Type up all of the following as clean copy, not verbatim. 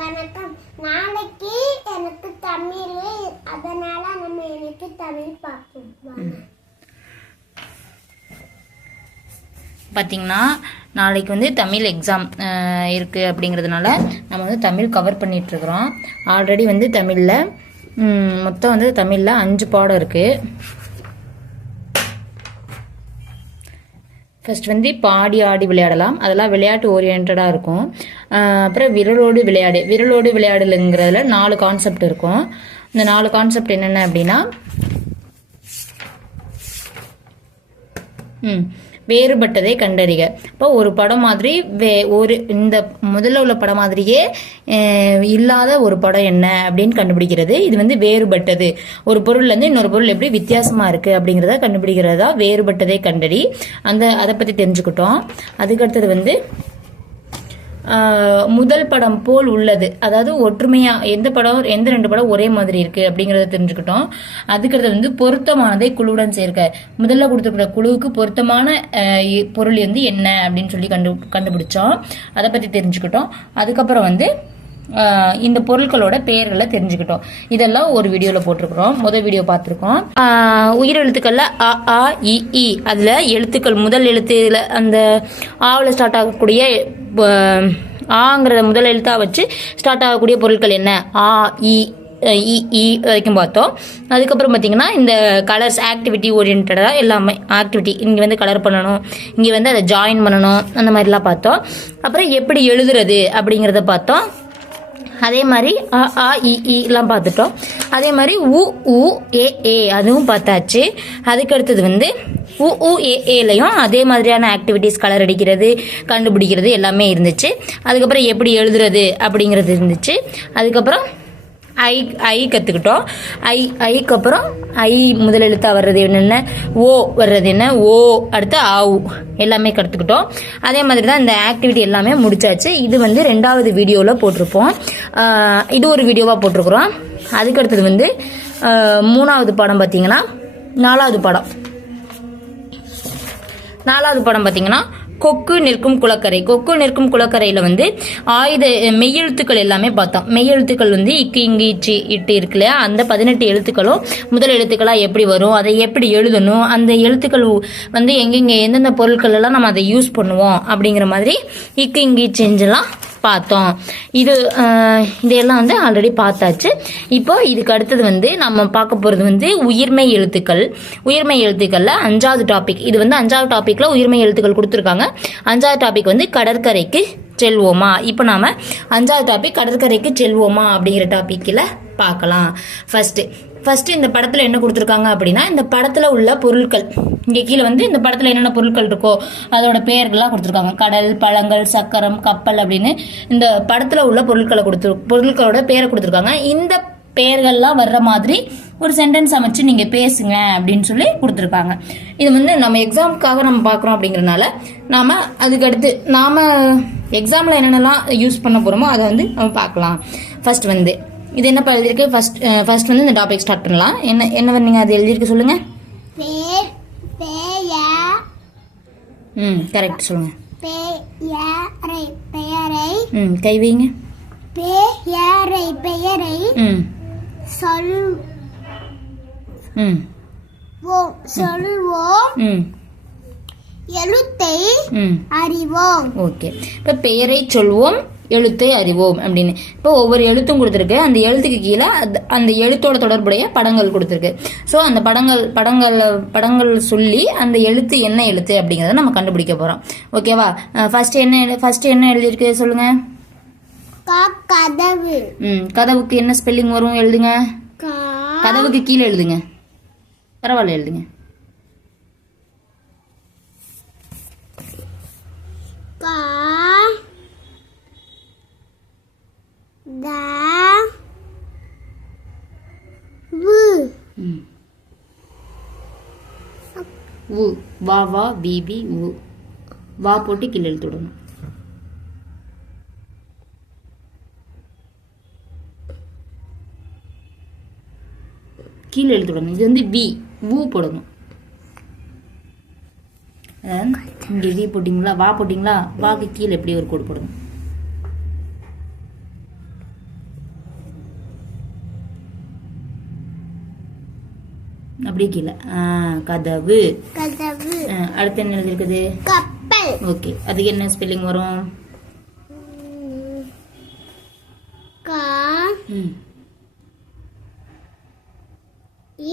வணக்கம். நாளைக்கு எனக்கு தமிழ், அதனால நம்ம எனக்கு தமிழ் பார்ப்போம். பார்த்திங்கன்னா நாளைக்கு வந்து தமிழ் எக்ஸாம் இருக்குது அப்படிங்கிறதுனால நம்ம வந்து தமிழ் கவர் பண்ணிகிட்ருக்குறோம். ஆல்ரெடி வந்து தமிழில் மொத்தம் வந்து தமிழில் 5 பாடம் இருக்குது. ஃபர்ஸ்ட் வந்து பாடி ஆடி விளையாடலாம், அதெல்லாம் விளையாட்டு ஓரியன்டாக இருக்கும். அப்புறம் விரலோடு விளையாடலுங்கிறதுல 4 கான்செப்ட் இருக்கும். இந்த 4 கான்செப்ட் என்னென்ன அப்படின்னா வேறுபட்டதை கண்டறிக. இப்போ ஒரு படம் மாதிரி இந்த முதல்ல உள்ள படம் மாதிரியே இல்லாத ஒரு படம் என்ன அப்படின்னு கண்டுபிடிக்கிறது. இது வந்து வேறுபட்டது. ஒரு பொருள்ல இருந்து இன்னொரு பொருள் எப்படி வித்தியாசமா இருக்கு அப்படிங்கிறத கண்டுபிடிக்கிறதா வேறுபட்டதை கண்டறி. அதை பத்தி தெரிஞ்சுக்கிட்டோம். அதுக்கடுத்தது வந்து முதல் படம் போல் உள்ளது, அதாவது ஒற்றுமையா எந்த 2 படம் ஒரே மாதிரி இருக்கு அப்படிங்கறத தெரிஞ்சுக்கிட்டோம். அதுக்கடுத்து வந்து பொருத்தமானதை குழுவுடன் சேர்க்க. முதல்ல கொடுத்துருக்கிற குழுவுக்கு பொருத்தமான பொருள் வந்து என்ன அப்படின்னு சொல்லி கண்டுபிடிச்சோம். அதை பத்தி தெரிஞ்சுக்கிட்டோம். அதுக்கப்புறம் வந்து இந்த பொருட்களோட பெயர்களை தெரிஞ்சுக்கிட்டோம். இதெல்லாம் ஒரு வீடியோல போட்டிருக்கிறோம். முதல் வீடியோ பார்த்துருக்கோம். உயிரெழுத்துக்கள்ல அ ஆ இ ஈ, அதுல எழுத்துக்கள் முதல் எழுத்துல அந்த ஆவில் ஸ்டார்ட் ஆகக்கூடிய ஆங்கிற முதல் எழுத்தா வச்சு ஸ்டார்ட் ஆகக்கூடிய பொருட்கள் என்ன, ஆ இ வரைக்கும் பார்த்தோம். அதுக்கப்புறம் பார்த்தீங்கன்னா இந்த கலர்ஸ் ஆக்டிவிட்டி ஓரியன்டாக எல்லாமே ஆக்டிவிட்டி, இங்கே வந்து கலர் பண்ணணும், இங்கே வந்து அதை ஜாயின் பண்ணணும், அந்த மாதிரிலாம் பார்த்தோம். அப்புறம் எப்படி எழுதுறது அப்படிங்கிறத பார்த்தோம். அதே மாதிரி அ ஆ இ எல்லாம் பார்த்துட்டோம். அதே மாதிரி உ ஏ அதுவும் பார்த்தாச்சு. அதுக்கடுத்தது வந்து உ ஏலையும் அதே மாதிரியான ஆக்டிவிட்டிஸ், கலர் அடிக்கிறது, கண்டுபிடிக்கிறது எல்லாமே இருந்துச்சு. அதுக்கப்புறம் எப்படி எழுதுறது அப்படிங்கிறது இருந்துச்சு. அதுக்கப்புறம் ஐ கற்றுக்கிட்டோம். ஐக்கு அப்புறம் ஐ முதல் எழுத்தா வர்றது என்னென்ன, ஓ வர்றது என்ன, ஓ அடுத்து ஆவு எல்லாமே கற்றுக்கிட்டோம். அதே மாதிரி தான் இந்த ஆக்டிவிட்டி எல்லாமே முடிச்சாச்சு. இது வந்து 2வது வீடியோவில் போட்டிருப்போம். இது ஒரு வீடியோவாக போட்டிருக்கிறோம். அதுக்கடுத்தது வந்து 3வது பாடம் பார்த்தீங்கன்னா 4வது பாடம் பார்த்தீங்கன்னா கொக்கு நிற்கும் குளக்கரை. கொக்கு நிற்கும் குளக்கரையில் வந்து மெய்யெழுத்துக்கள் எல்லாமே பார்த்தோம். மெய்யெழுத்துக்கள் வந்து இக்கு இங்கு இட்டு இருக்கு இல்லையா, அந்த 18 எழுத்துக்களும் முதல் எழுத்துக்களாக எப்படி வரும், அதை எப்படி எழுதணும், அந்த எழுத்துக்கள் வந்து எங்கெங்கே எந்தெந்த பொருட்கள் எல்லாம் நம்ம அதை யூஸ் பண்ணுவோம் அப்படிங்கிற மாதிரி இக்கு இங்கு செஞ்செல்லாம் பார்த்தோம். இதெல்லாம் வந்து ஆல்ரெடி பார்த்தாச்சு. இப்போ இதுக்கு அடுத்தது வந்து நம்ம பார்க்க போகிறது வந்து உயிர்மெய் எழுத்துக்கள். உயிர்மெய் எழுத்துக்கள்ல 5வது டாபிக். இது வந்து 5வது டாபிக்ல உயிர்மெய் எழுத்துக்கள் கொடுத்துருக்காங்க. 5வது டாபிக் வந்து கடற்கரைக்கு செல்வோமா. இப்போ நாம 5வது டாபிக் கடற்கரைக்கு செல்வோமா அப்படிங்கிற டாபிக்ல பார்க்கலாம். ஃபர்ஸ்ட் இந்த படத்துல என்ன கொடுத்துருக்காங்க அப்படின்னா, இந்த படத்துல உள்ள பொருட்கள், இங்க கீழே வந்து இந்த படத்துல என்னென்ன பொருட்கள் இருக்கோ அதோட பெயர்கள்லாம் கொடுத்துருக்காங்க. கடல், பழங்கள், சக்கரம், கப்பல் அப்படின்னு இந்த படத்துல உள்ள பொருட்களோட பெயரை கொடுத்துருக்காங்க. இந்த பெயர்கள்லாம் வர்ற மாதிரி ஒரு சென்டென்ஸ் அமைச்சு நீங்க பேசுங்க அப்படின்னு சொல்லி கொடுத்துருக்காங்க. இது வந்து நம்ம எக்ஸாமுக்காக நம்ம பார்க்குறோம் அப்படிங்கறதுனால நாம அதுக்கடுத்து நாம எக்ஸாம்ல என்னென்னலாம் யூஸ் பண்ண போறோமோ அதை வந்து நம்ம பார்க்கலாம். ஃபர்ஸ்ட் வந்து இது என்ன எழுதிருக்கு, ஃபர்ஸ்ட் வந்து இந்த டாபிக் ஸ்டார்ட் பண்ணலாம். என்ன நீங்க அது எழுதிருக்கு சொல்லுங்க. கரெக்ட் சொல்லுங்க. பெயரை கை வைங்க. பெயரை சொல்வோம், எழுத்தை அறிவோம். ஓகே, இப்ப பெயரை சொல்வோம், எழுத்தை அறிவோம் அப்படின்னு. இப்போ ஒவ்வொரு எழுத்தும் கொடுத்துருக்கு. அந்த எழுத்துக்கு கீழே அந்த எழுத்தோட தொடர்புடைய படங்கள் கொடுத்துருக்கு. ஸோ அந்த படங்கள் சொல்லி அந்த எழுத்து என்ன எழுத்து அப்படிங்கிறத நம்ம கண்டுபிடிக்க போறோம். ஓகேவா? ஃபர்ஸ்ட் என்ன எழுதிருக்கு சொல்லுங்க. கதவு. கதவுக்கு என்ன ஸ்பெல்லிங் வரும் எழுதுங்க. கதவுக்கு கீழே எழுதுங்க. பரவாயில்ல எழுதுங்க. வா வா பிபி வா போட்டு கீழே எழுத்து விடணும். கீழே எழுத்து விடணும். இது வந்து வி போடணும். இங்க வி போட்டிங்களா, வா போட்டிங்களா, வாக்கு கீழே எப்படி ஒரு கோடு போடணும். அப்படியே கீழே கதவு. கதவு. அடுத்து என்ன எழுதிருக்குது? கப்பல். ஓகே, அதுக்கு என்ன ஸ்பெல்லிங் வரும்? கா ம்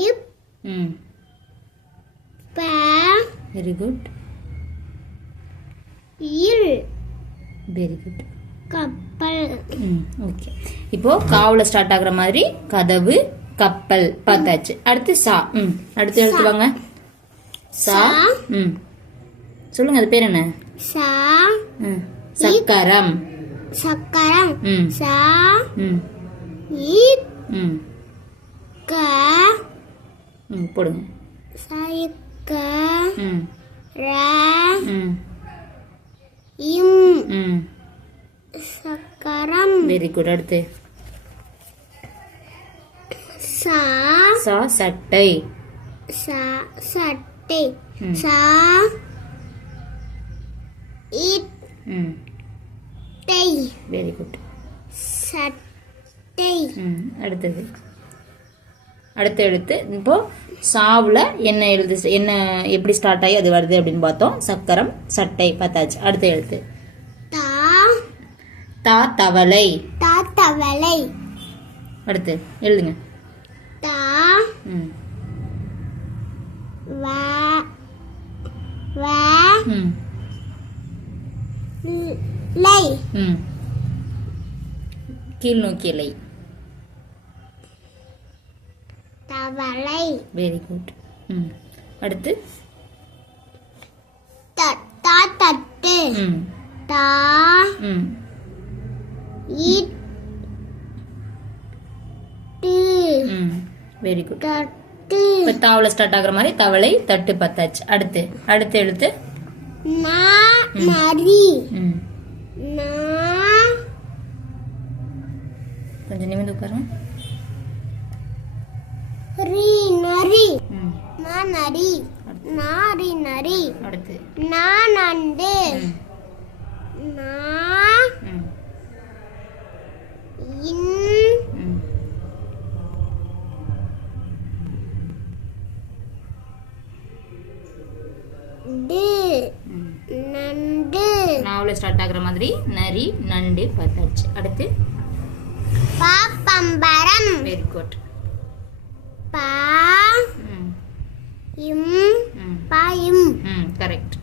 இப் ம் ப வெரி குட். இல் வெரி குட். கப்பல். ஓகே, இப்போ காவுல ஸ்டார்ட் ஆகுற மாதிரி கதவு கப்பல் பார்த்தாச்சு. அடுத்து சா. அடுத்து எழுத்து வாங்க. சா. சொல்லுங்க, அது பேர் என்ன? சா சக்கரம். சக்கரம். சா இக் க போடுங்க. சாயிக்க ர ம் சக்கரம். Very good. அடுத்து சா சா சட்டை. சா சட்டை. Saw it tie. Very good. சட்டை. அடுத்தது அடுத்த எழுத்து. இப்போ சாவுல என்ன எழுது, என்ன எப்படி ஸ்டார்ட் ஆகி அது வருது அப்படின்னு பார்த்தோம். சக்கரம் சட்டை பார்த்தாச்சு. அடுத்த எழுத்து தா தா தவளை. தா தவளை. அடுத்து எழுதுங்க. தா வா வா லை. கீழ் நோக்கி இலை. தவளை. Very good. அடுத்து தா தட்டு. தா இட் டு. Very good. தட்டு. இப்போ தாவல ஸ்டார்ட் ஆகுற மாதிரி தவளை தட்டு பத்தாச்சு. அடுத்து அடுத்த எழுத்து நா நரி. நா கொஞ்சம் நிமிந்து உட்காருங்க. ரி நரி. நா நரி. நாரி நரி. அடுத்து நா நண்டு. நா இன் டு. நண்டு. நாவல ஸ்டார்ட் ஆகுற மாதிரி நரி நண்டு பார்த்தாச்சு. அடுத்து பாப்பம்பரம். Very good. பா இம் பாயும். கரெக்ட்.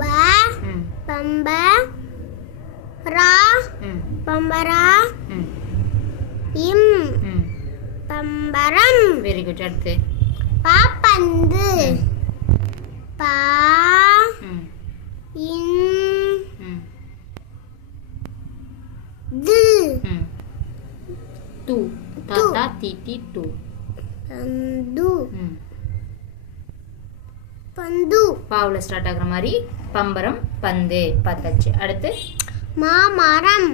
பா பம்ப ரா பம்பரா. இம் பம்பரம். Very good. அடுத்து பாப்பந்து. பா இன் து. டு தாத்தா தீட்டி டு. பந்து. பந்து. பாவுல ஸ்டார்ட் ஆகுற மாதிரி பம்பரம் பந்து பார்த்தாச்சு. அடுத்து மாமரம்.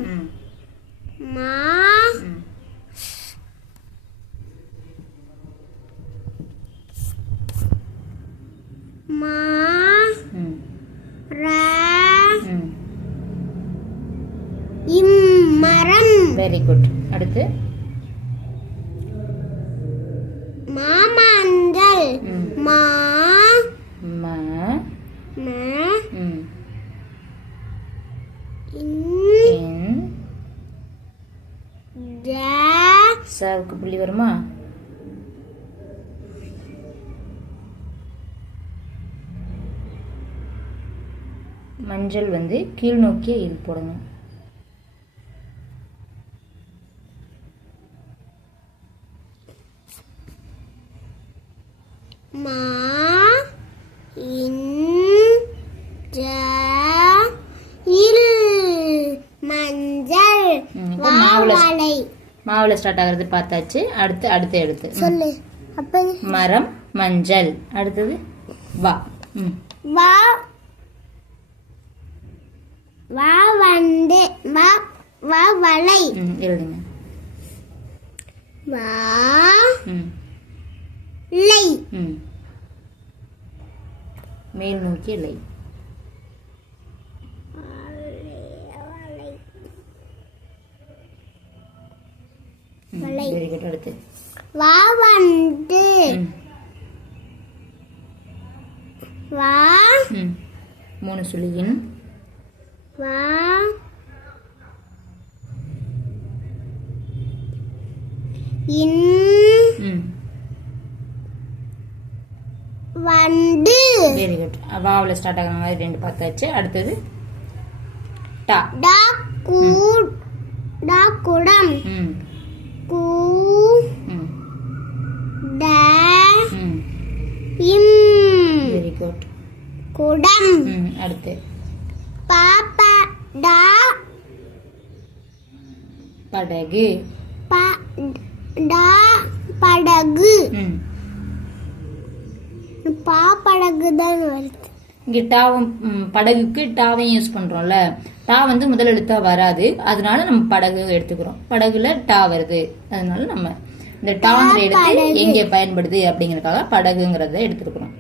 மா மா ரா இம் மரம். Very good. அடுத்து மாமஞ்சள். மா ம ம இன் இன் ட. சாவுக்கு புள்ளி வருமா? மஞ்சள் வந்து கீழ் நோக்கிய இல் போடுங்க. மா இன் ட இல் மஞ்சள். வாழை. மாவுல ஸ்டார்ட் ஆகுறது பார்த்தாச்சு. அடுத்து அடுத்த எழுத்து சொல்லு. அப்ப மரம் மஞ்சள். அடுத்தது வா. வா வா வந்து வா வா வலை. எழுதுங்க. வா லை. மேல் நோக்கி லை. வலை. Very good. அடுத்து வா வந்து வா 3 சுழியின் வா இன் வந்து. Very good. வாவுல ஸ்டார்ட் ஆகுற மாதிரி 2 பார்த்தாச்சு. அடுத்தது டா. டா குடம். கூ ட இம். Very good. குடம். அடுத்து பாப்பா டா படகு. டா படகு. படகு தான் வருது. இங்க டாவும் படகுக்கு டாவையும் யூஸ் பண்றோம்ல. டா வந்து முதல் எழுத்தா வராது, அதனால நம்ம படகு எடுத்துக்கிறோம். படகுல டா வருது, அதனால நம்ம இந்த டாங்கிற எடுத்து எங்க பயன்படுது அப்படிங்கறதுக்காக படகுங்கிறத எடுத்துக்கிறோம்.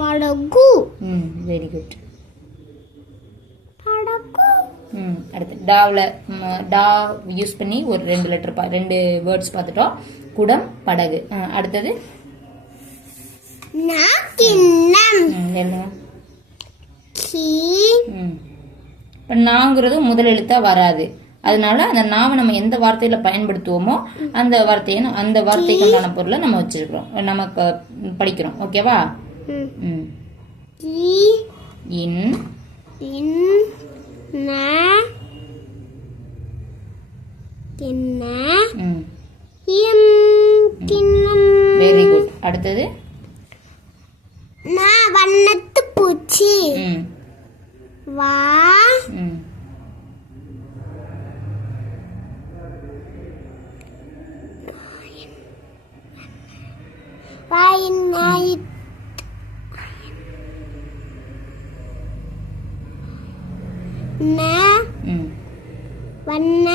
படகு. Very good. அடுத்து டாவ்ல டா யூஸ் பண்ணி ஒரு 2 லெட்டர் 2 வேர்ட்ஸ் பார்த்துட்டோம். குடம், படகு. அடுத்தது நாங்கிறது முதல் எழுத்தா வராது, அதனால அந்த நாவை நம்ம எந்த வார்த்தையில பயன்படுத்துவோமோ அந்த வார்த்தைக்குண்டான பொருளை நம்ம வச்சிருக்கிறோம், நமக்கு படிக்கிறோம். ஓகேவா? In very good. அடுத்தது வண்ணத்து பூச்சி. வா வண்ண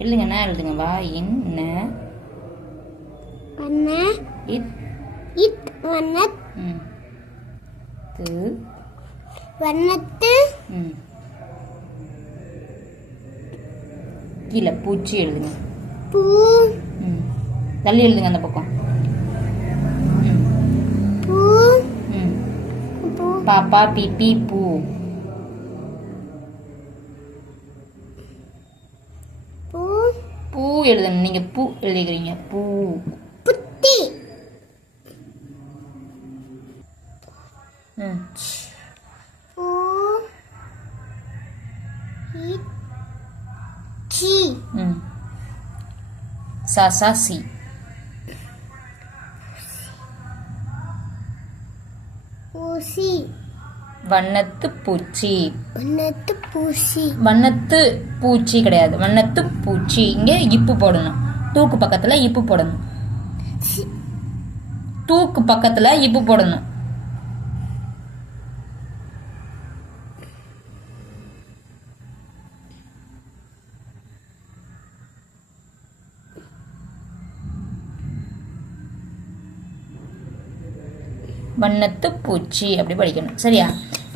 எழுதுங்க. என்ன எழுதுங்க? வா இன் ந வண்ண இட் வண்ணத் வண்ணத்து கீழே பூச்சி எழுதுங்க. பூ தள்ளி எழுதுங்க அந்த பக்கம். பூ பாப்பா பிபி பூ. பூ எழுதணும். நீங்க பூ எழுதிக்கிறீங்க. பூ. புத்தி. பூ சி. சாசி. ஊசி. வண்ணத்து பூச்சி. வண்ணத்து பூச்சி. வண்ணத்து பூச்சி கிடையாது, வண்ணத்து பூச்சி. இங்க இப்பு போடணும். தூக்கு பக்கத்துல இப்பு போடணும். தூக்கு பக்கத்துல இப்பு போடணும். வண்ணத்து பூச்சி அப்படி படிக்கணும். சரியா?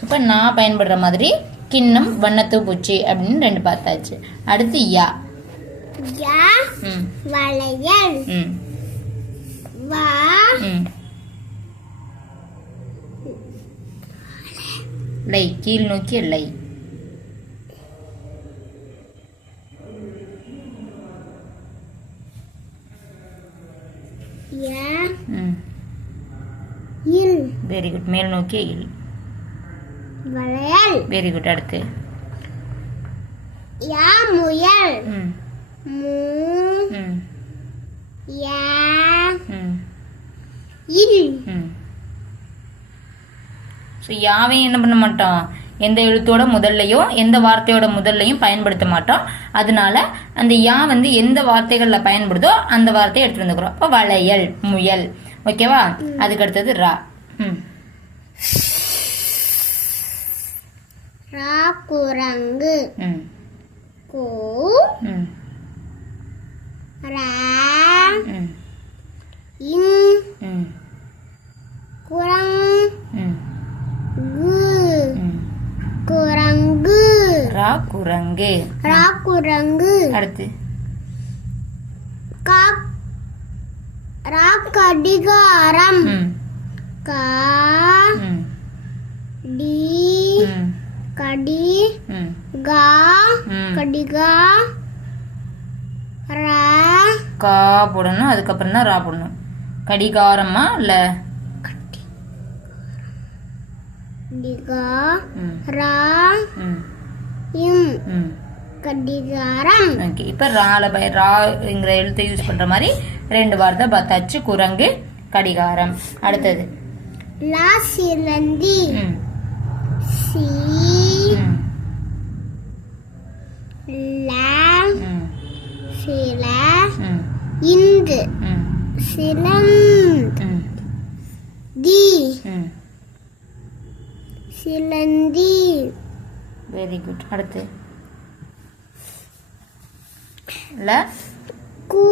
இப்ப நான் பயன்படுற மாதிரி கிண்ணம், வண்ணத்து பூச்சி அப்படின்னு 2 பார்த்தாச்சு. அடுத்து யா. வளையல். வா லை, கீழ் நோக்கிய லை. Very good. மேல் நோக்கிய இல். வளையல். Very good. அடுத்து யா முயல். மூ யா இல். ஸோ யாவையும் என்ன பண்ண மாட்டோம், எந்த எழுத்தோட முதல்லையும் எந்த வார்த்தையோட முதல்லையும் பயன்படுத்த மாட்டோம். அதனால அந்த யா வந்து எந்த வார்த்தைகள்ல பயன்படுதோ அந்த வார்த்தையை எடுத்து வந்துக்கிறோம். அப்போ வளையல், முயல். ஓகேவா? அதுக்கு அடுத்தது ரா. ரா குரங்கு. கோ ரா இன் குரங் கு குரங்கு. ரா குரங்கு. அடுத்து கா ரா கடிகாரம். கா டி கடி கா கடிகா ரா. கா போடணும், அதுக்கப்புறம் தான் ரா போடணும். கடிகாரமா இல்ல கடிகா ரா இம் கடிகாரம். ஓகே, இப்ப ராங்கிற எழுத்தை யூஸ் பண்ற மாதிரி 2 வார்த்தை பார்த்தாச்சு. குரங்கு, கடிகாரம். அடுத்தது லா சிலந்தி. சி லா சில இந்து சிலந்த் தி சிலந்தி. Very good. அடுத்து ல கு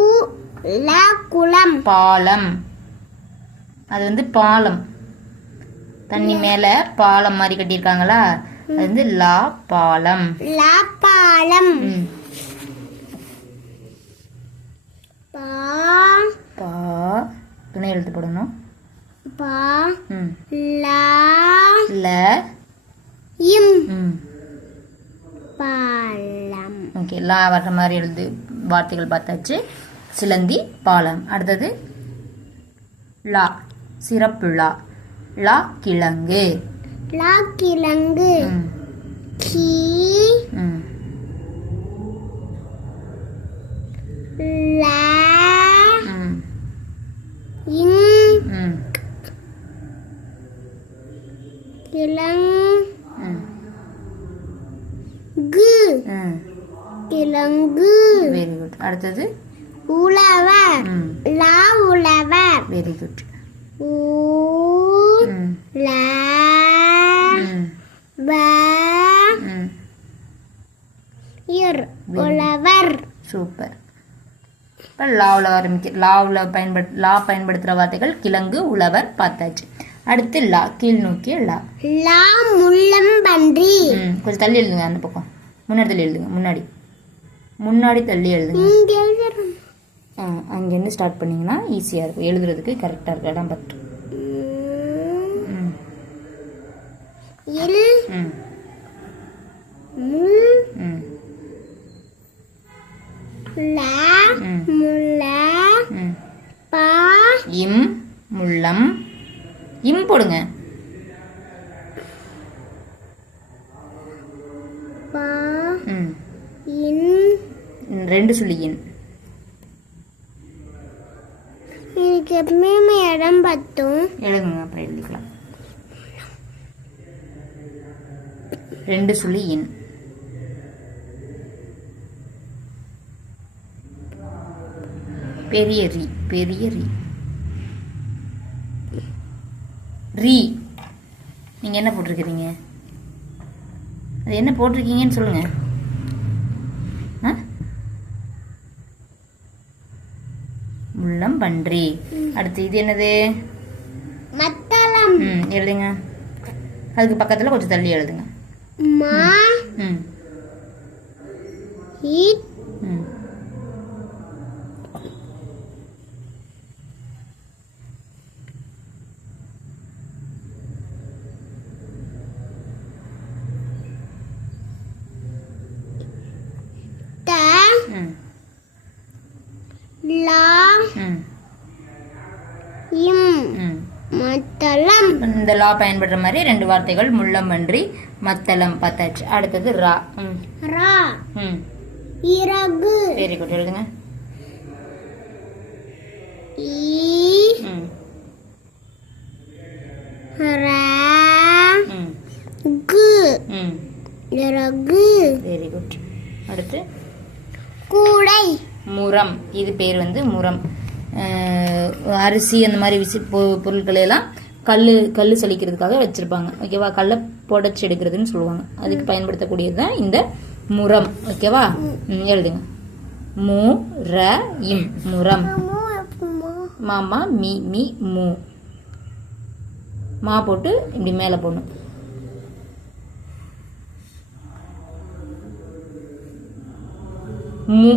ல குளம். பாலம். அது வந்து பாலம், தண்ணி மேல பாலம் மாதிரி கட்டியிருக்காங்களா, அது வந்து லா பாலம். லா பாலம். பா பா துணை எழுத்து போடணும். பா லா ல இம் பாலம். ஓகே, லா வர்ற மாதிரி எழுது வார்த்தைகள் பார்த்தாச்சு. சிலந்தி, பாலம். அடுத்தது லா சிறப்பு லா. லா கிழங்கு. லா கிழங்கு. கி லா இன் கிழங்கு. கிழங்கு. Very good. அடுத்தது உழவர். லா உழவர். Very good. ஊ லா வ இர் உழவர். சூப்பர். இப்போ லாவில் ஆரம்பிக்க லா பயன்படுத்துகிற வார்த்தைகள் கிழங்கு, உழவர் பார்த்தாச்சு. அடுத்து லா கீழ் நோக்கிய லா. லா முள்ளம்பன்றி. கொஞ்சம் தள்ளி எழுதுங்க, அந்த பக்கம் முன்னாடி தள்ளி எழுதுங்க. முன்னாடி தள்ளி எழுதுங்க. அங்கேருந்து ஸ்டார்ட் பண்ணிங்கன்னா ஈஸியாக இருக்கும், எழுதுறதுக்கு கரெக்டாக இருக்கும். இடம் பார்த்து இம் முள்ளம். இம் போடுங்க. ரெண்டு சொல்லி இன். எனக்கு எப்பவுமே இடம் பார்த்தோம் எழுதுங்க, அப்புறம் எழுதிக்கலாம். 2 சொல்லி இன். பெரிய ரீ. பெரிய ரீ. ரீ. நீங்க என்ன போட்டிருக்கீங்க? அது என்ன போட்டிருக்கீங்கன்னு சொல்லுங்க. முள்ளம் பன்றி. அடுத்து இது என்னது? மத்தளம். எழுதுங்க. அதுக்கு பக்கத்துல கொஞ்சம் தள்ளி எழுதுங்க. மா இ த லா இம் மத்தளம். இந்த லா பயன்படுற மாதிரி 2 வார்த்தைகள் முள்ளம்பன்றி, மத்தளம் பார்த்தாச்சு. அடுத்தது ரா. ரா இறகு. Very good. எழுதுங்க. ஈ ரா கு இறகு. Very good. அடுத்து கூடை. முரம். இது பேர் வந்து முரம். அரிசி அந்த மாதிரி பொருட்களை எல்லாம் கல் சலிக்கிறதுக்காக வச்சிருப்பாங்க. ஓகேவா? கல்லை புடைச்சி எடுக்கிறதுன்னு சொல்லுவாங்க. அதுக்கு பயன்படுத்தக்கூடியது தான் இந்த முரம். ஓகேவா? எழுதுங்க. மு ர இம் முரம். மாமா மீ மீ மூ. மா போட்டு இப்படி மேலே போடணும். மு.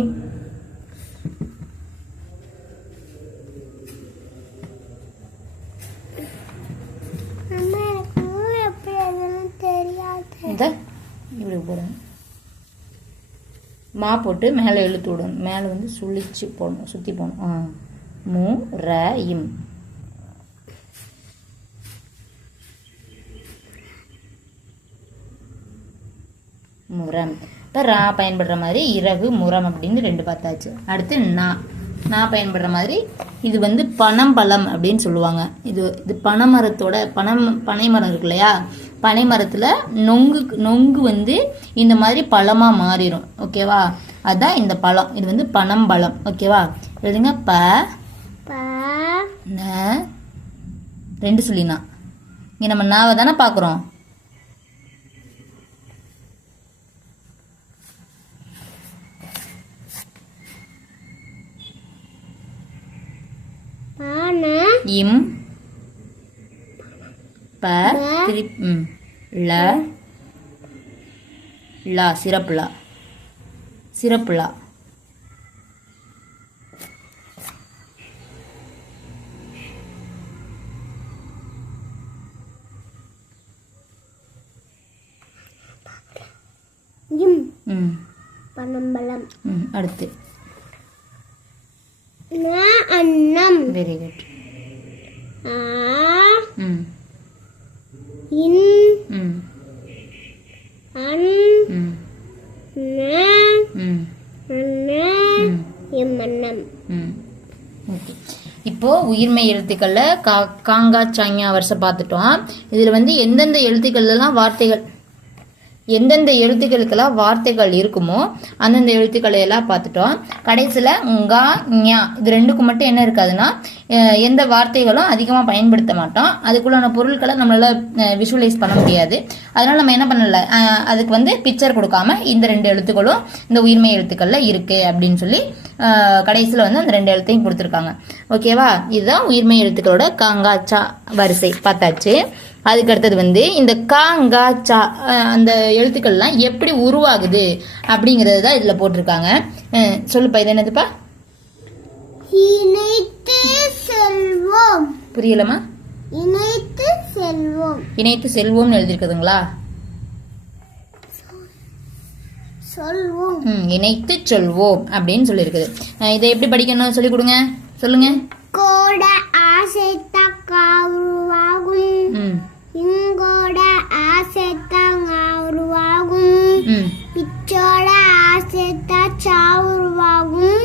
அம்மா எனக்கு எப்படி எழுதணும்னு தெரியாது. இந்த இப்படி போடணும். மா போட்டு மேலே இழுத்து விடணும். மேலே வந்து சுழிச்சு போடணும், சுற்றி போடணும். மு ர இம். முரம். இப்போ ரா பயன்படுற மாதிரி இறகு முரம் அப்படின்னு 2 பார்த்தாச்சு. அடுத்து நான் பயன்படுற மாதிரி இது வந்து பனம்பழம் அப்படின்னு சொல்லுவாங்க. இது பனைமரத்தோட பனைமரம் இருக்கு இல்லையா, பனைமரத்தில் நொங்கு வந்து இந்த மாதிரி பழமாக மாறிடும். ஓகேவா, அதான் இந்த பழம். இது வந்து பனம்பழம். ஓகேவா, எழுதுங்க. ந 2 சொல்லினா. இங்கே நம்ம நாவை தானே பார்க்குறோம். இம் ப ல லா சிறப்புலா பனம்பழம். அடுத்து அன்னம். Very good. இப்போ உயிர்மை எழுத்துக்கள்ல காங்கா சாங்யா வருஷம் பார்த்துட்டோம். இதுல வந்து எந்தெந்த எழுத்துக்களுக்கெல்லாம் வார்த்தைகள் இருக்குமோ அந்தந்த எழுத்துக்களை எல்லாம் பார்த்துட்டோம். கடைசியில் ngா ஞா இது 2க்கும் மட்டும் என்ன இருக்காதுன்னா எந்த வார்த்தைகளும் அதிகமாக பயன்படுத்த மாட்டோம். அதுக்குள்ளான பொருட்களை நம்மளால விஷுவலைஸ் பண்ண முடியாது. அதனால நம்ம என்ன பண்ணல, அதுக்கு வந்து பிக்சர் கொடுக்காம இந்த 2 எழுத்துக்களும் இந்த உயிர்மை எழுத்துக்கள்ல இருக்கு அப்படின்னு சொல்லி கடைசியில் வந்து அந்த 2 எழுத்தையும் கொடுத்துருக்காங்க. ஓகேவா, இதுதான் உயிர்மை எழுத்துக்களோட காங்கா சா வரிசை பார்த்தாச்சு. அதுக்கு அடுத்தது வந்து இந்த காங்கா சா அந்த எழுத்துக்கள்லாம் எப்படி உருவாகுது அப்படிங்கறது தான் இதுல போட்டிருக்காங்க. சொல்லுப்பா, இது என்னதுப்பா? இணைத்து செல்வோம். புரியலமா? இணைத்து செல்வோம். இணைத்து செல்வோம்னு எழுதிருக்குதுங்களா? சொல்வோம். இணைத்து சொல்வோம் அப்படின்னு சொல்லியிருக்குது. இதை எப்படி படிக்கணும் சொல்லி கொடுங்க, சொல்லுங்க. கோட ஆசைத்தா உருவாகும். இங்கோட ஆசைத்தா உருவாகும். பிச்சோட ஆசைத்தா சா உருவாகும்.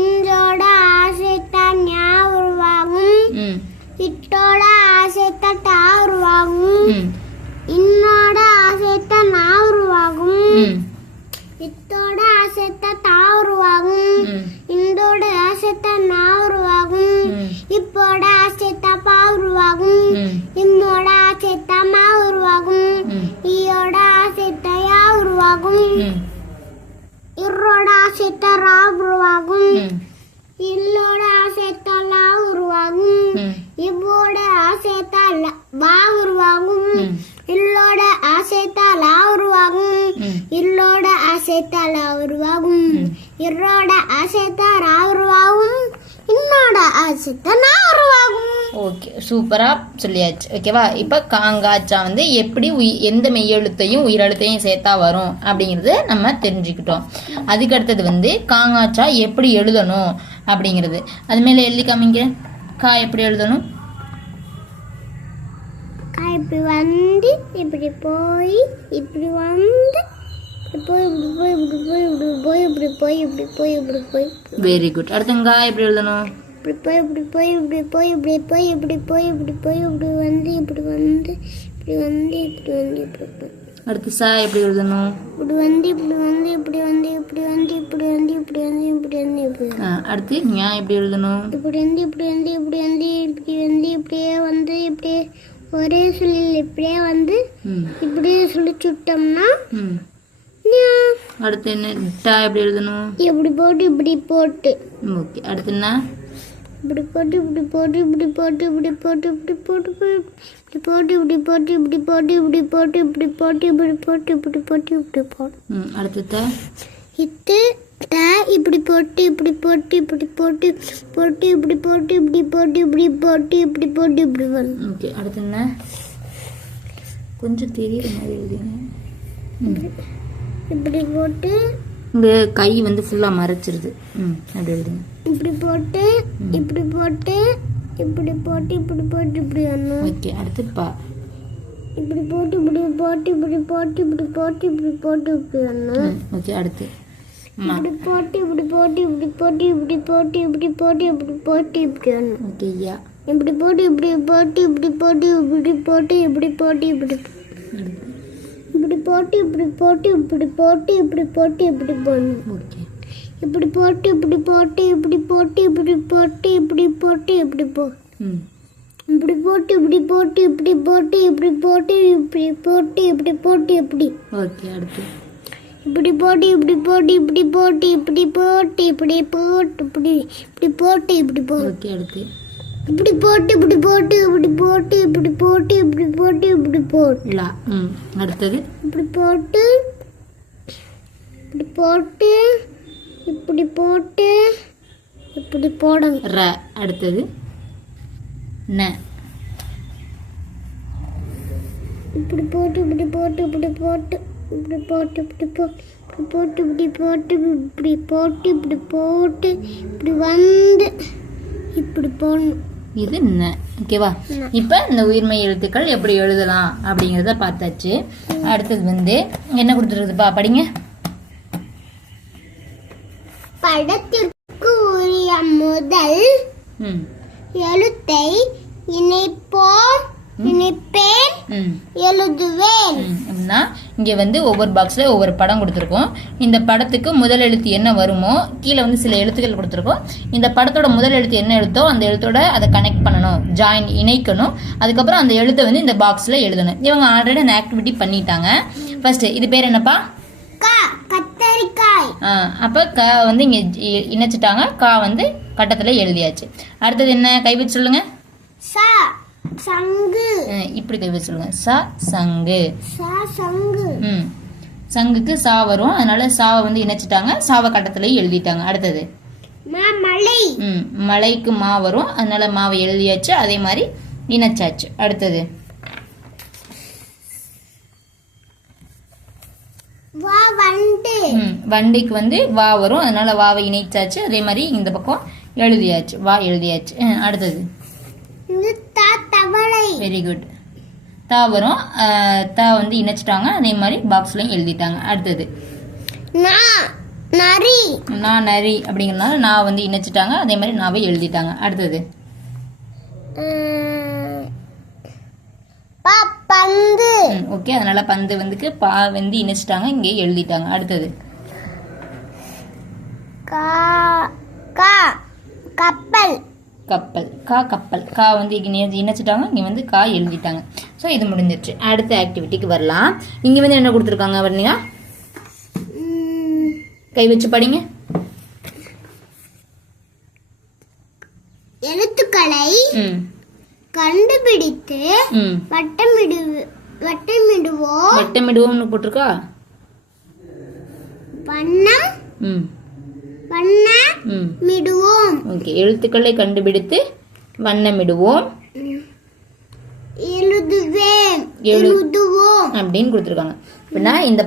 இஞ்சோட ஆசைத்தா ஞா உருவாகும். இட்டோட ஆசைத்தா டா உருவாகும். இன்னோட ஆசைத்தா நா உருவாகும். இத்தோட ஆசைத்தா தா உருவாகும். இந்தோட ஆசைத்தா நா உருவாகும். இப்போட ஆசைத்தா பா உருவாகும். இம்மோட ஆசைத்தா மா உருவாகும். ஈயோட ஆசைத்தா யா உருவாகும். இரோட ஆசைத்தா ரா உருவாகும். இல்லோட ஆசைத்தா லா உருவாகும். இவ்வோட ஆசைத்தா வா உருவாகும். இல்லோட ஆசைத்தா லா உருவாகும். இல்லோட ஆசைத்தா லா உருவாகும். இரோட ஆசைத்தா ரா உருவாகும். இன்னோட ஆசைத்தா நா உருவாகும். ஓகே, சூப்பரா சொல்லியாச்சு. ஓகேவா, இப்ப காங்காச்சா வந்து எப்படி எந்த மெய்யெழுத்தையும் உயிரெழுத்தையும் சேர்த்தா வரும் அப்படிங்கறது நம்ம தெரிஞ்சுக்கிட்டோம். அதுக்கு அடுத்தது வந்து காங்காச்சா எப்படி எழுதணும் அப்படிங்கிறது. அது மேல எழுதி காமிங்க. கா எப்படி எழுதணும்? இப்படி வந்து இப்படி போய் இப்படி வந்து வெரி குட். அடுத்தங்க எப்படி எழுதணும்? இப்படி போய் இப்படி போய் இப்படி போய் இப்படி போய் இப்படி போய் இப்படி போய் இப்படி வந்து இப்படி வந்து இப்படி வந்து இப்படி வந்து இப்படி. அடுத்து சா எப்படி எழுதணும்? இப்படி வந்து இப்படி வந்து இப்படி வந்து இப்படி வந்து இப்படி வந்து இப்படி வந்து இப்படி வந்து இப்படி. அடுத்து ஞா எப்படி எழுதணும்? இப்படி வந்து இப்படி வந்து இப்படி வந்து இப்படி வந்து இப்படியே வந்து இப்படியே ஒரே சொல்லில் இப்படியே வந்து இப்படியே சொல்லி சுட்டோம்னா. அடுத்து என்ன? டா எப்படி எழுதணும்? இப்படி போட்டு இப்படி போட்டு. ஓகே. அடுத்து என்ன? இப்படி போட்டு இப்படி போட்டு இப்படி போட்டு இப்படி போட்டு இப்படி போட்டு இப்படி போட்டு இப்படி போட்டு இப்படி போட்டு இப்படி போட்டு இப்படி போட்டு இப்படி போட்டு இப்படி போட்டு இப்படி போட்டு. அடுத்து இத்து இப்படி போட்டு இப்படி போட்டு இப்படி போட்டு போட்டு இப்படி போட்டு இப்படி போட்டு இப்படி போட்டு இப்படி போட்டு இப்படி வரணும். ஓகே, அடுத்து என்ன? கொஞ்சம் தெரியுற மாதிரி எழுதிங்க. இப்படி போட்டு இந்த கை வந்து ஃபுல்லா மறைச்சிருது. அப்படி எழுதுங்க. இப்படி போட்டு இப்படி போட்டு இப்படி போட்டு இப்படி போட்டு இப்படி வரணும். ஓகே, அடுத்து பா. இப்படி போட்டு இப்படி போட்டு இப்படி போட்டு இப்படி போட்டு இப்படி போட்டு இப்படி வரணும். ஓகே, அடுத்து இப்படி போட்டு இப்படி போட்டு இப்படி போட்டு இப்படி போட்டு இப்படி போட்டு இப்படி போட்டு இப்படி வரணும். ஓகே, யா. இப்படி போட்டு இப்படி போட்டு இப்படி போட்டு இப்படி போட்டு இப்படி போட்டு இப்படி இப்படி போட்டு இப்படி போட்டு இப்படி போட்டு இப்படி போட்டு இப்படி போடணும். ஓகே, இப்படி போட்டு இப்படி போட்டு இப்படி போட்டு இப்படி போட்டு இப்படி போட்டு இப்படி போ இப்படி போட்டு இப்படி போட்டு இப்படி போட்டு இப்படி போட்டு இப்படி போட்டு இப்படி போட்டு இப்படி. ஓகே, அடுத்து இப்படி போட்டு இப்படி போட்டு இப்படி போட்டு இப்படி போட்டு இப்படி போட்டு இப்படி இப்படி போட்டு இப்படி போ. ஓகே, அடுத்து இப்படி போட்டு இப்படி போட்டு இப்படி போட்டு இப்படி போட்டு இப்படி போட்டு இப்படி போட்டு. லா. அடுத்தது இப்படி போட்டு இப்படி போட்டு இப்படி போட்டு இப்படி போடணும். ர. அடுத்தது ந. இப்படி போட்டு இப்படி போட்டு இப்படி போட்டு இப்படி போட்டு இப்படி போட்டு இப்படி போட்டு இப்படி போட்டு இப்படி போட்டு இப்படி போட்டு இப்படி வந்து இப்படி போடணும். இது ந. ஓகேவா? இப்ப இந்த உயிர்மை எழுத்துக்கள் எப்படி எழுதலாம் அப்படிங்கறத பார்த்தாச்சு. அடுத்தது வந்து என்ன கொடுத்துருக்குதுப்பா, படிங்க. படத்திற்கு உரிய முதல் எழுத்தை இணைப்பேன் எழுதுவேன். அப்படின்னா இங்க வந்து ஒவ்வொரு பாக்ஸ்ல ஒவ்வொரு படம் கொடுத்துருக்கோம். இந்த படத்துக்கு முதல் எழுத்து என்ன வருமோ, கீழே வந்து சில எழுத்துக்கள் கொடுத்துருக்கோம். இந்த படத்தோட முதல் எழுத்து என்ன எழுத்தோ அந்த எழுத்தோட அதை கனெக்ட் பண்ணணும், ஜாயின் இணைக்கணும். அதுக்கப்புறம் அந்த எழுத்தை வந்து இந்த பாக்ஸ்ல எழுதணும். இவங்க ஆல்ரெடி அந்த ஆக்டிவிட்டி பண்ணிட்டாங்க. ஃபர்ஸ்ட் இது பேர் என்னப்பா? கத்தரிக்காய். அப்ப க வந்து இங்க இணைச்சிட்டாங்க, கா வந்து கட்டத்துல எழுதியாச்சு. அடுத்தது என்ன? கை வச்சு சொல்லுங்க. சங்கு. இப்படி கை வச்சு சொல்லுங்க. ச சங்கு. சங்கு. சங்குக்கு சா வரும், அதனால சாவை வந்து இணைச்சிட்டாங்க, சாவை கட்டத்திலையும் எழுதிட்டாங்க. அடுத்தது மலை. மலைக்கு மா வரும், அதனால மாவை எழுதியாச்சு, அதே மாதிரி இணைச்சாச்சு. அடுத்தது வண்டிக்கு வந்து வா வரும், அதனால வாவை இணைச்சாச்சு, அதே மாதிரி இந்த பக்கம் எழுதியாச்சு, வா எழுதியாச்சு. அடுத்தது வெரி குட். தா வரும், தா வந்து இணைச்சிட்டாங்க, அதே மாதிரி பாக்ஸ்லயும் எழுதிட்டாங்க. அடுத்தது நரி. நான் நரி அப்படிங்கறதுனால நான் வந்து இணைச்சிட்டாங்க, அதே மாதிரி நாவை எழுதிட்டாங்க. அடுத்தது பந்து. ஓகே, அதனால பந்து வந்து பா வந்து இணைச்சிட்டாங்க, இங்கே எழுதிட்டாங்க. அடுத்தது கப்பல். கப்பல். கா கப்பல். கா வந்து இணைச்சிட்டாங்க, இங்க வந்து கா எழுதிட்டாங்க. ஸோ இது முடிஞ்சிருச்சு. அடுத்த ஆக்டிவிட்டிக்கு வரலாம். இங்க வந்து என்ன கொடுத்துருக்காங்க வர்ணிகா? கை வச்சு படிங்க. எழுத்துக்களை கண்டுபிடித்து வட்டமிடுவோம்னு போட்டிருக்கா. வண்ணமிடுவோம். ஓகே, எழுத்துக்களை கண்டுபிடித்து வண்ணமிடுவோம், எழுதுவோம் அப்படின்னு கொடுத்துருக்காங்க. அப்படின்னா இந்த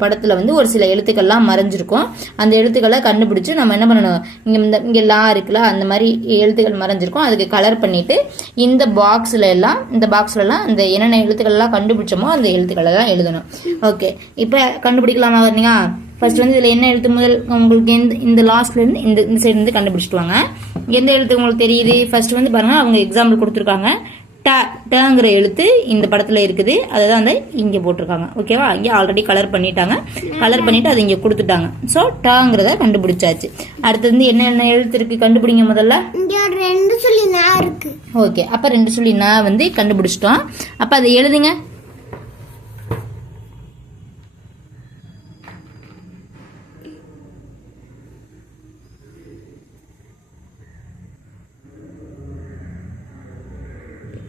படத்துல வந்து ஒரு சில எழுத்துக்கள்லாம் மறைஞ்சிருக்கும். அந்த எழுத்துக்களை கண்டுபிடிச்சு நம்ம என்ன பண்ணணும், இங்க லா இருக்குல்ல, அந்த மாதிரி எழுத்துக்கள் மறைஞ்சிருக்கும், அதுக்கு கலர் பண்ணிட்டு இந்த பாக்ஸ்ல எல்லாம் அந்த என்னென்ன எழுத்துக்கள் எல்லாம் கண்டுபிடிச்சோமோ அந்த எழுத்துக்களை தான் எழுதணும். ஓகே, இப்ப கண்டுபிடிக்கலாமா வரீங்க? ஃபர்ஸ்ட் வந்து இதுல என்ன எழுத்து முதல் உங்களுக்கு இந்த லாஸ்ட்ல இருந்து இந்த சைடு இருந்து கண்டுபிடிச்சிட்டு வாங்க. எந்த எழுத்து உங்களுக்கு தெரியுது? ஃபர்ஸ்ட் வந்து பாருங்க, அவங்க எக்ஸாம்பிள் கொடுத்துருக்காங்க. டங்கிற எழுத்து இந்த படத்துல இருக்குது, அதுதான் அந்த இங்க போட்டிருக்காங்க. ஓகேவா? இங்க ஆல்ரெடி கலர் பண்ணிட்டாங்க, கலர் பண்ணிட்டு அதை இங்க கொடுத்துட்டாங்க. சோ டங்கிறத கண்டுபிடிச்சாச்சு. அடுத்து வந்து என்ன எழுத்து இருக்கு கண்டுபிடிங்க முதல்ல. ஓகே, அப்ப 2 சொல்லி நான் வந்து கண்டுபிடிச்சிட்டோம். அப்ப அதை எழுதுங்க.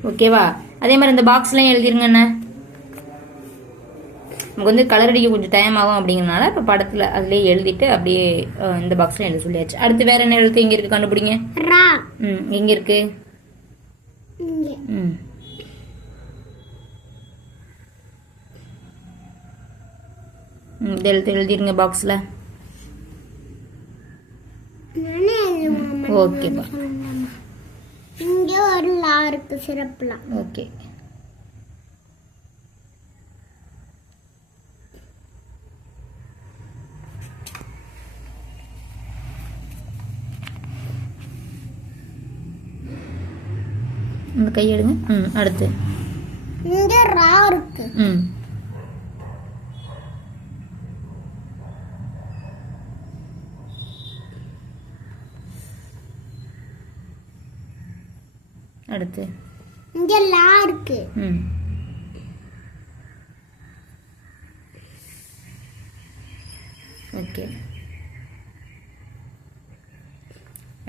ஓகேவா? அதே மாதிரி இந்த பாக்ஸ்லயும் எழுதிருங்க. என்ன நமக்கு வந்து கலர் அடிக்க கொஞ்சம் டைம் ஆகும் அப்படிங்கிறனால இப்போ படத்தில் அதுலேயே எழுதிட்டு அப்படியே இந்த பாக்ஸில் எழுத சொல்லியாச்சு. அடுத்து வேற என்ன எழுத்து எங்கே இருக்கு கண்டுபிடிங்க. எங்கே இருக்கு? இந்த எழுத்து எழுதிருங்க பாக்ஸில். ஓகேப்பா. இங்கே ஒரு லா இருக்கு, சிறப்புலா. ஓகே. இந்த கை எடுங்க. அடுத்து இங்க ரா இருக்கு. அடுத்து இங்க லா இருக்கு. ஓகே.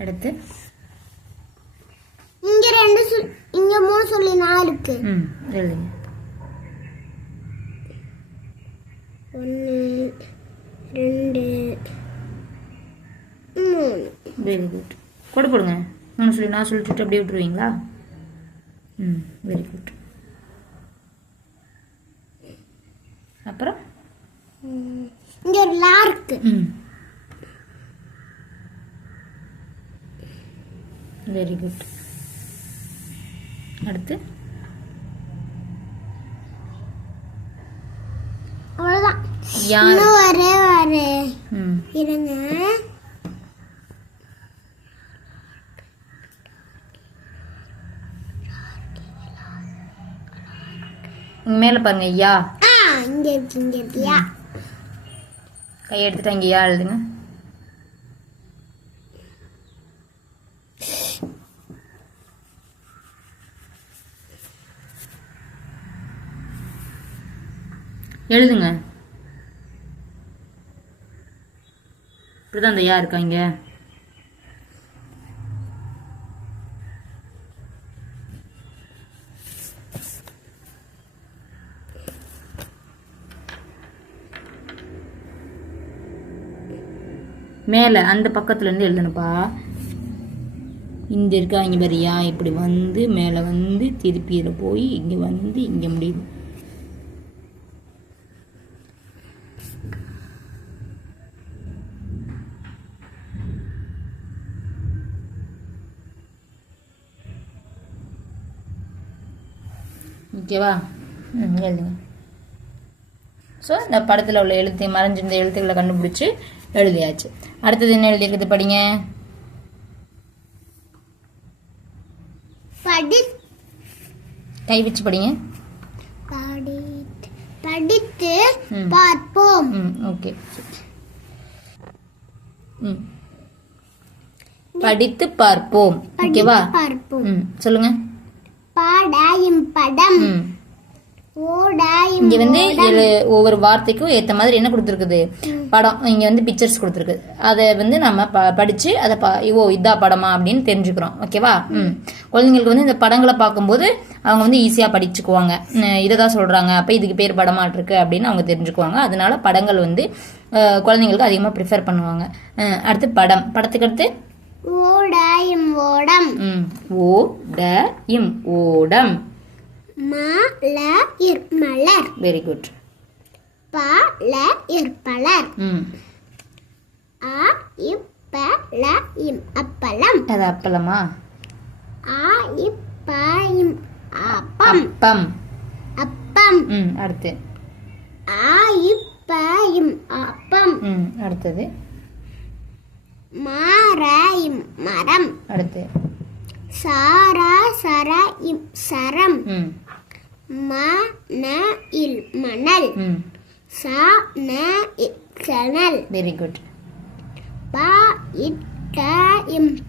அடுத்து இங்க இங்க 3 சொல்லி 4 இருக்கு. எழுதுங்க. 1 2 3. Very good. கொடு போடுங்க. 3 சொல்லி 4 சொல்லிட்டு அப்படியே விட்டுருவீங்களா? Very good. அப்புறம் இங்க ஒரு லா இருக்கு. Very good. அடுத்து அவ்வளவுதான். இன்னும் வரே இருங்க. மேல பாருங்க. யா இங்க இருக்கு. யா கை எடுத்துட்டு இங்க யா எழுதுங்க. எழுதுங்க. இப்படிதான் அந்த யா இருக்கா இங்க. மேல அந்த பக்கத்துல இருந்து எழுதணுப்பா. இந்த இருக்கா இங்க பாரியா, இப்படி வந்து மேல வந்து திருப்பி இதில் போய் இங்க வந்து இங்க முடியுது. ஓகேவா? எழுதுங்க. ஸோ இந்த படத்தில் உள்ள எழுத்து மறைஞ்சிருந்த எழுத்துக்களை கண்டுபிடிச்சி எழுதியாச்சு. அடுத்தது என்ன எழுதியிருக்குது படிங்க. கை வச்சு படிங்க. படித்து பார்ப்போம். ஓகே. படித்து பார்ப்போம். ஓகேவா? சொல்லுங்க. பாடாயும் படம். இங்க வந்து ஒவ்வொரு வார்த்தைக்கும் ஏத்த மாதிரி என்ன கொடுத்துருக்குது, படம். இங்க வந்து பிக்சர்ஸ் கொடுத்துருக்கு. அதை வந்து நம்ம படிச்சு அதை இதா படமா அப்படின்னு தெரிஞ்சுக்கிறோம். ஓகேவா? குழந்தைங்களுக்கு வந்து இந்த படங்களை பார்க்கும்போது அவங்க வந்து ஈஸியா படிச்சுக்குவாங்க. இதைதான் சொல்றாங்க, அப்ப இதுக்கு பேர் படமாட்டு இருக்கு அப்படின்னு அவங்க தெரிஞ்சுக்குவாங்க. அதனால படங்கள் வந்து குழந்தைங்களுக்கு அதிகமா ப்ரிஃபர் பண்ணுவாங்க. அடுத்து படம். படத்துக்கு அடுத்து ஓடாயும் ஓடம். ஓடாயும் ஓடம். மலர். Very good. பலர். அப்பளம். அது அப்பளமா? அப்பம். அப்பம். அடுத்து அப்பம். அடுத்தது மாராயும் மரம். அடுத்து சரம். மணல். சணல். Very good.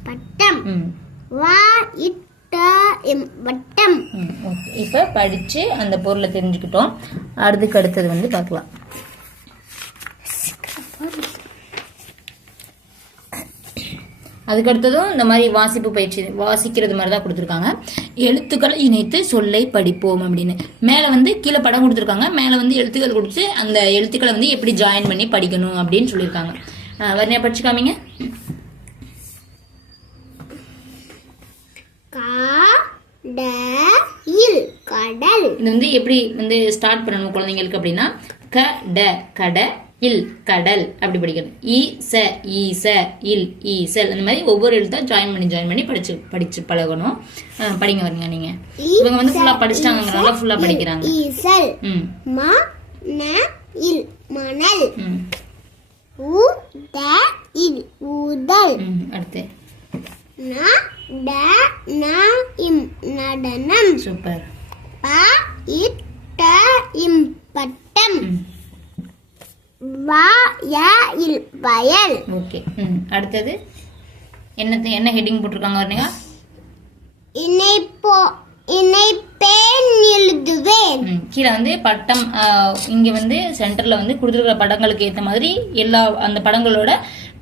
பட்டம். வட்டம். இப்ப படிச்சு அந்த பொருளை தெரிஞ்சுக்கிட்டோம். அதுக்கு அடுத்தது வந்து பார்க்கலாம். அதுக்கு அடுத்ததும் இந்த மாதிரி வாசிப்பு பயிற்சி வாசிக்கிறது மாதிரி தான் கொடுத்துருக்காங்க. எழுத்துக்களை இணைத்து சொல்லை படிப்போம் அப்படின்னு. மேலே வந்து கீழே படம் கொடுத்துருக்காங்க, மேலே வந்து எழுத்துக்கள் கொடுத்து அந்த எழுத்துக்களை வந்து எப்படி ஜாயின் பண்ணி படிக்கணும் அப்படின்னு சொல்லியிருக்காங்க. வர்ணியா படிச்சு காமிங்க. கடல். இது வந்து எப்படி வந்து ஸ்டார்ட் பண்ணணும் குழந்தைங்களுக்கு அப்படின்னா, கட இல் கடல் அப்படி படிக்கணும். ஈச இல் ஈசல். அந்த மாதிரி ஒவ்வொரு எழுத்தா ஜாயின் பண்ணி படிச்சு பழகணும். படிங்க வரீங்க நீங்க. இவங்க வந்து ஃபுல்லா படிச்சிட்டாங்கங்கறனால ஃபுல்லா படிக்கிறாங்க. ஈசல் ம ந இல் மணல். உ த இல் ஊதல். அடுத்து ந ட ந இம் நடனம். சூப்பர். ப இட் ட இம் பட்டம். வா யா இல் வயல். ஓகே. அடுத்தது என்ன ஹெட்டிங் போட்டுருக்காங்க வர்ணிகா? இணைப்பேன் எழுதுவேன். கீழே வந்து பட்டம், இங்க வந்து சென்டர்ல வந்து கொடுத்துருக்கிற படங்களுக்கு ஏற்ற மாதிரி எல்லா அந்த படங்களோட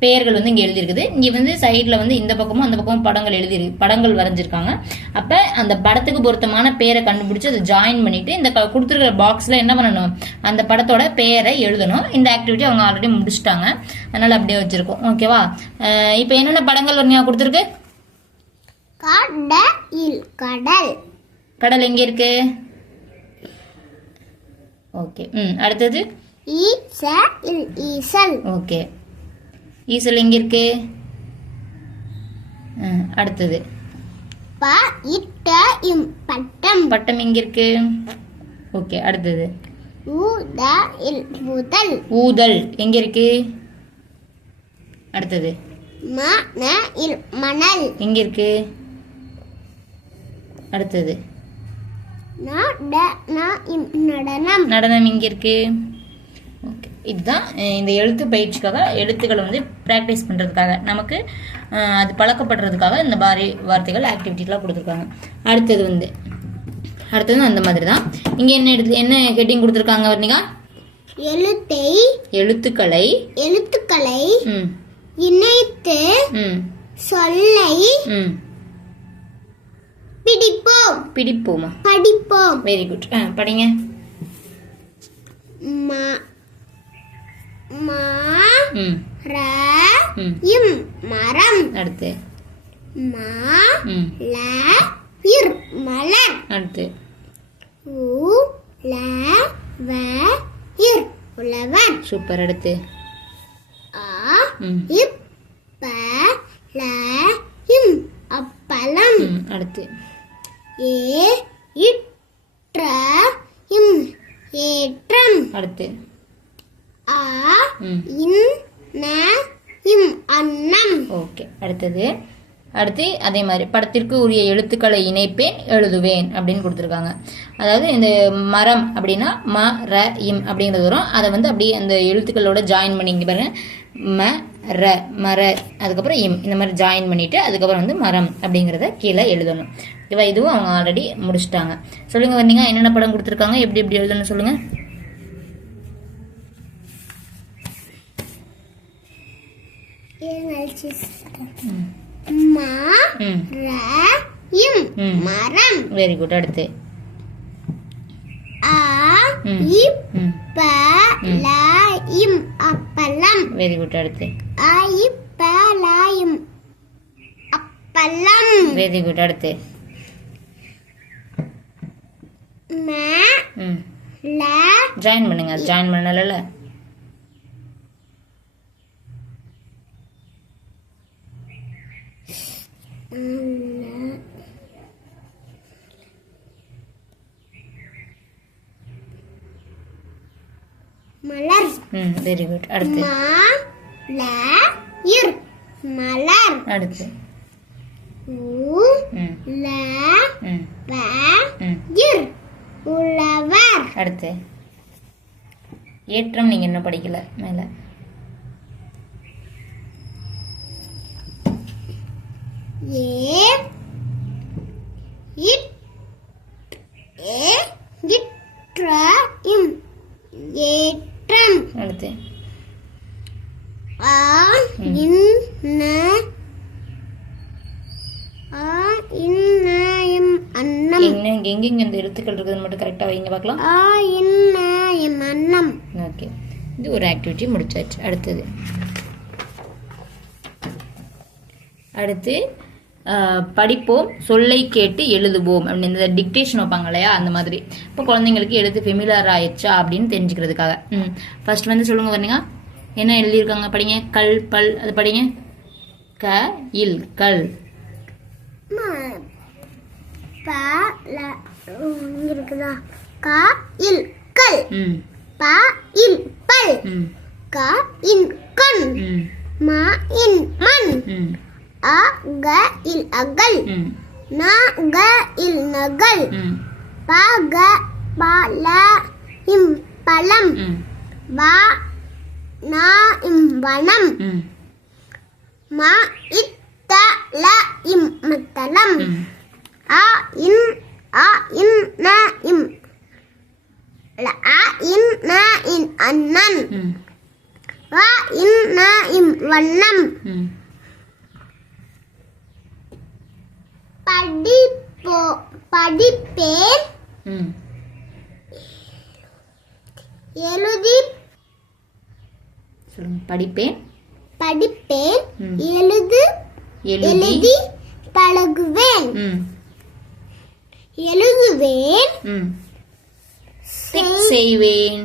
பெயர்கள் வந்து இங்க எழுதியிருக்குது. இங்க வந்து சைட்ல வந்து இந்த பக்கமும் அந்த பக்கமும் படங்கள் வரைஞ்சிருக்காங்க. அப்ப அந்த படத்துக்கு பொருத்தமான பேரை கண்டுபிடிச்சு அதை ஜாயின் பண்ணிட்டு இந்த கொடுத்துருக்கிற பாக்ஸ்ல என்ன பண்ணணும், அந்த படத்தோட பெயரை எழுதணும். இந்த ஆக்டிவிட்டி அவங்க ஆல்ரெடி முடிச்சுட்டாங்க, அதனால அப்படியே வச்சிருக்கோம். ஓகேவா? இப்ப என்னென்ன படங்கள் வர்ணியா கொடுத்துருக்கு? கடல் எங்க இருக்கு? ஓகே. அடுத்தது ஈசல். ஓகே. ஈசல் எங்க இருக்கு? அடுத்தது பட்டம். பட்டம் எங்க இருக்கு? ஓகே. அடுத்தது ஊதல் எங்க இருக்கு? அடுத்தது மணல் எங்க இருக்கு? அடுத்தது நடனம் எங்க இருக்கு? ஓகே. இதுதான் இந்த எழுத்து பயிற்சிக்காக, எழுத்துக்களை வந்து பிராக்டிஸ் பண்றதுக்காக, நமக்கு அது பழக்கப்படுறதுக்காக இந்த மாதிரி வார்த்தைகள் ஆக்டிவிட்டிலாம் கொடுத்துருக்காங்க. அடுத்தது அந்த மாதிரி தான். இங்க என்ன ஹெட்டிங் கொடுத்துருக்காங்க வர்ணிகா? எழுத்துக்களை இணைத்து சொல்லை படிப்போம். Very good. படிங்க. மரம். அடுத்து மலர். அடுத்து உழவர். சூப்பர். அடுத்து அப்பளம். அடுத்து ஏற்றம். அடுத்து அன்னம். ஓகே. அடுத்து அதே மாதிரி படத்திற்கு உரிய எழுத்துக்களை இணைப்பேன் எழுதுவேன் அப்படின்னு கொடுத்துருக்காங்க. அதாவது இந்த மரம் அப்படின்னா அப்படிங்கிறது வரும். அதை வந்து அப்படியே அந்த எழுத்துக்களோட ஜாயின் பண்ணி இங்க பாருங்க, மர அதுக்கப்புறம் இந்த மாதிரி ஜாயின் பண்ணிட்டு அதுக்கப்புறம் வந்து மரம் அப்படிங்கிறத கீழே எழுதணும். இதுவும் அவங்க ஆல்ரெடி முடிச்சுட்டாங்க. சொல்லுங்க வந்தீங்க, என்னென்ன படம் கொடுத்துருக்காங்க, எப்படி எழுதணும் சொல்லுங்க. மரம். Very good. அடுத்து அப்பளம். Very good. அடுத்து அப்பளம். Very good. அடுத்து ஜாயின் பண்ணுங்க. ஜாயின் பண்ணல மலர். Very good. அடுத்து மலர். அடுத்து உழவர். அடுத்து ஏற்றம். நீங்க என்ன படிக்கல மேல? ஏற்றம். அடுத்து எங்கெங்க இந்த எழுத்துக்கள் இருக்குதுன்னு மட்டும் கரெக்டா வைங்க பார்க்கலாம். மன்னம். ஓகே, இது ஒரு ஆக்டிவிட்டி முடிச்சாச்சு. அடுத்து படிப்போம், சொல்லை கேட்டு எழுதுவோம் அப்படின்னு இந்த டிக்டேஷன் வைப்பாங்க இல்லையா, அந்த மாதிரி. இப்போ குழந்தைங்களுக்கு எழுத்து ஃபெமிலியர் ஆயிடுச்சா அப்படின்னு தெரிஞ்சுக்கிறதுக்காக. ஃபர்ஸ்ட் வந்து சொல்லுங்க வரீங்க, என்ன எழுதியிருக்காங்க படிங்க. கல் பல், அது படிங்க. க இல் கல். இருக்குதா? க இல் கல். ப இல் பல். க இன் கண். ம இன் மண். அ க இல் அகல். ந க இல் நகல். ப க பல இம் பழம். வ ந இம் வனம். ம இத்த ல இம் மத்தளம். அ இன் ந இம் அ இன் ந இன் அண்ணன். வ இன் ந இம் வண்ணம். படிப்பேன், எழுதி. சொல்லுங்க. படிப்பேன், எழுதி பழகுவேன். எழுதுவேன், டிக் செய்வேன்.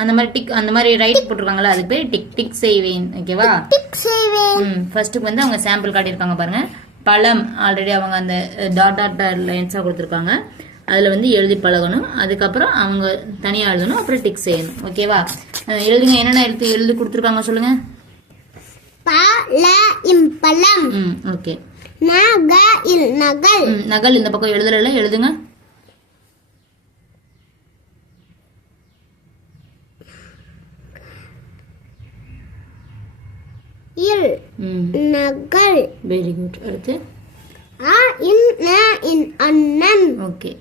அந்த மாதிரி டிக், அந்த மாதிரி ரைட் போட்டுருக்காங்கல்ல, அதுக்கு பேர் டிக். டிக் செய்வேன். ஓகேவா? டிக் செய்வேன். ஃபர்ஸ்ட்டுக்கு வந்து அவங்க சாம்பிள் காட்டியிருக்காங்க பாருங்க. பழம் ஆல்ரெடி அவங்க அந்த டாட் லைன்ஸாக கொடுத்துருக்காங்க, அதில் வந்து எழுதி பழகணும். அதுக்கப்புறம் அவங்க தனியாக எழுதணும், அப்புறம் டிக் செய்யணும். ஓகேவா? எழுதுங்க. என்னென்ன எழுதி கொடுத்துருக்காங்க சொல்லுங்க. பழம். ஓகே. நகல். நகல் இந்த பக்கம் எழுதல, எழுதுங்க. நகல். Very good. அடுத்து அண்ணன். ஓகே.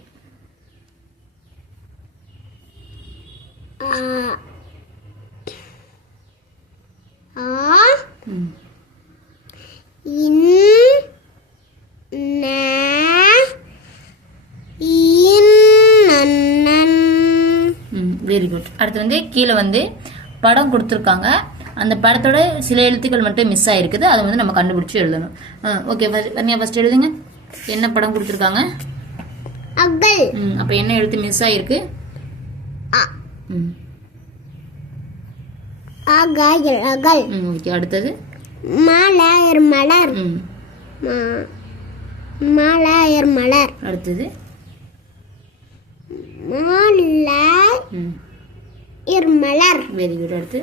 Very good. அடுத்து வந்து கீழே வந்து படம் கொடுத்துருக்காங்க. அந்த படத்தோட சில எழுத்துக்கள் மட்டும் மிஸ் ஆயிருக்குது, அதை வந்து நம்ம கண்டுபிடிச்சி எழுதணும். ஓகே, ஃபர்ஸ்ட் எழுதுங்க. என்ன படம் கொடுத்துருக்காங்க? அப்ப என்ன எழுத்து மிஸ் ஆயிருக்கு? ஓகே. அடுத்தது மலர். மலர். அடுத்தது மலர். Very good. அடுத்து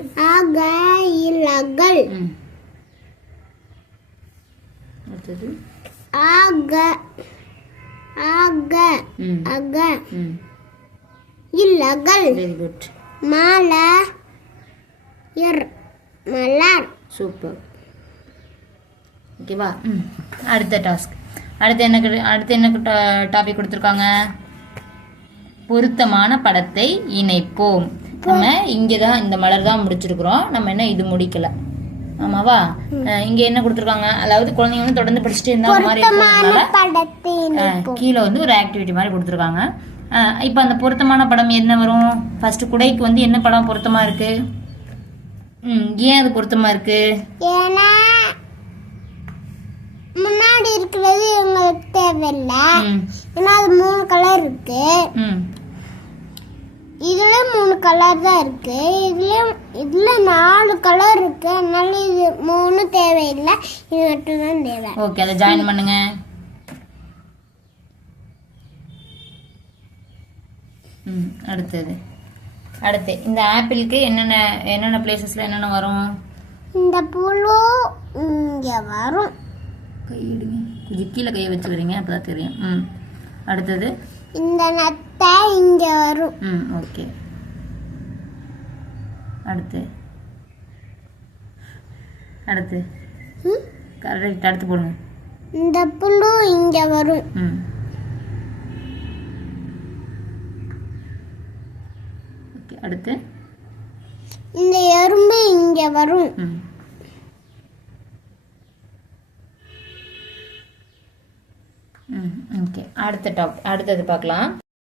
அகல். அடுத்தது இல்லகல். Very good. மலர். சூப்பர். ஓகேவா? அடுத்த டாஸ்க். அடுத்து என்ன டாபிக் கொடுத்துருக்காங்க? பொருத்தமான படத்தை இணைப்போம். நம்ம இங்கதான் இந்த மலர் தான் முடிச்சிருக்கிறோம், நம்ம என்ன இது முடிக்கல. ஆமாவா? இங்க என்ன கொடுத்துருக்காங்க? அதாவது குழந்தைங்க வந்து தொடர்ந்து படிச்சுட்டு இருந்தா மாதிரி கீழே வந்து ஒரு ஆக்டிவிட்டி மாதிரி கொடுத்துருக்காங்க. இப்ப அந்த பொருத்தமான படம் என்ன வரும்? ஃபர்ஸ்ட் குடைக்கு வந்து என்ன படம் பொருத்தமா இருக்கு? ஏன் அது பொருத்தமா இருக்கு? ஏன்னா முன்னாடி இருக்கிறது எங்களுக்கு தேவையில்லை. ஏன்னா அது 3 கலர் இருக்கு. இதுல 3 கலர் தான் இருக்கு. இதுல 4 கலர் இருக்கு. அதனால இது 3 தேவையில்லை, இது மட்டும் தான் தேவை. ஓகே, அதை ஜாயின் பண்ணுங்க. அடுத்து இந்த ஆப்பிளுக்கு என்னென்ன பிளேசஸ்ல என்னென்ன வரும்? இந்த புழு இங்க வரும். கையிடுங்க, கொஞ்சம் கீழே கையை வச்சு வரீங்க, அப்பதான் தெரியும். அடுத்தது இந்த நத்தை இங்க வரும். ஓகே. அடுத்து கரெக்ட். அடுத்து போடுங்க. இந்த புழு இங்க வரும். ஓகே. அடுத்து இந்த எறும்பு இங்க வரும். ஓகே, அடுத்தது பார்க்கலாம்.